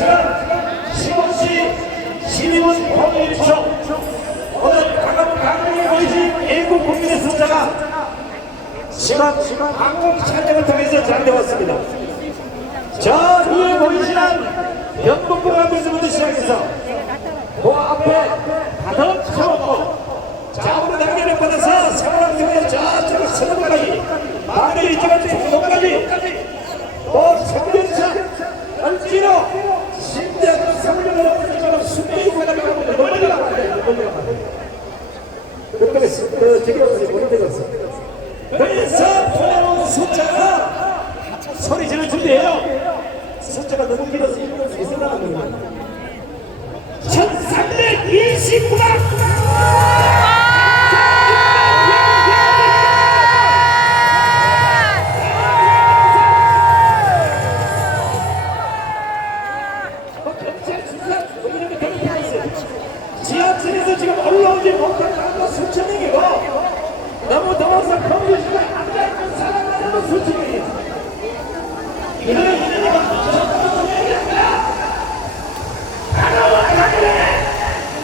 자 지금 15시 12분 01초 오늘 강원 강릉에 보이신 애국 국민의 숫자가 지금 항공 촬영을 통해서 장되었습니다. 저 위에 보이시는 연봉부 앞에서부터 시작해서 그 앞에 가득 채웠고 좌우로 단계를 받아서 상황팀에 저쪽 서동까지 마늘이 이쪽까지 동까지 또 성전사 얼지로 숨기고 가다가 넘어가면 안 돼, 넘어가면 안 돼. 그때 그 보는 데가 없어. 그래서 돌아온 숫자가 소리 지를 준비해요. 숫자가 너무 길어서 세서 나가는 거야. 1329만! 지하철에서 지금 올라오지 못한 사람도 수천 명이고 너무 더워서 거기에 앉아있는 사람들도 수천 명이에요.